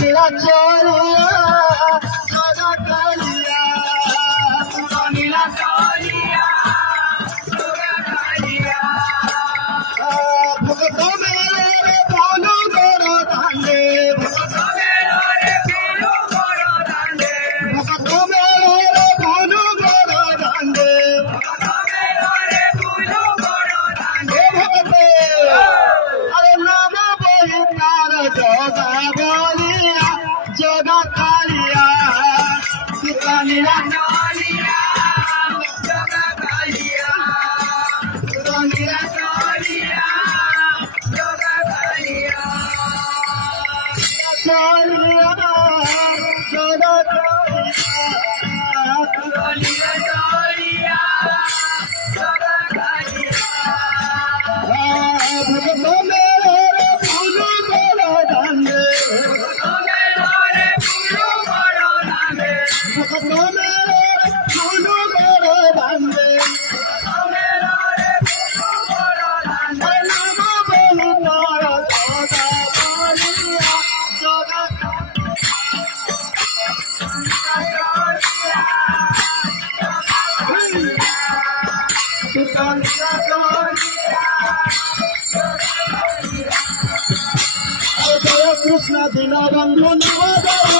নীলা চলিয়া সদা কালিয়া নীলা চলিয়া সদা কালিয়া ভগত মেরে ভানু বড় দান্ডে ভগত মেরে ভানু বড় দান্ডে ভগত আরে নাম বলি তার জগা বলিয়া জগা কালিয়া নীলা চলিয়া জগা কালিয়া নীলা চলিয়া জগা কালিয়া চলিয়া জগা কালিয়া চলিয়া জগা কালিয়া ভগত মেরে ভানু বড় দান্ডে ভগত মেরে ভানু বড় দান্ডে নাম বলি তার জগা বলিয়া জগা জয় কৃষ্ণ দীনবন্ধু নব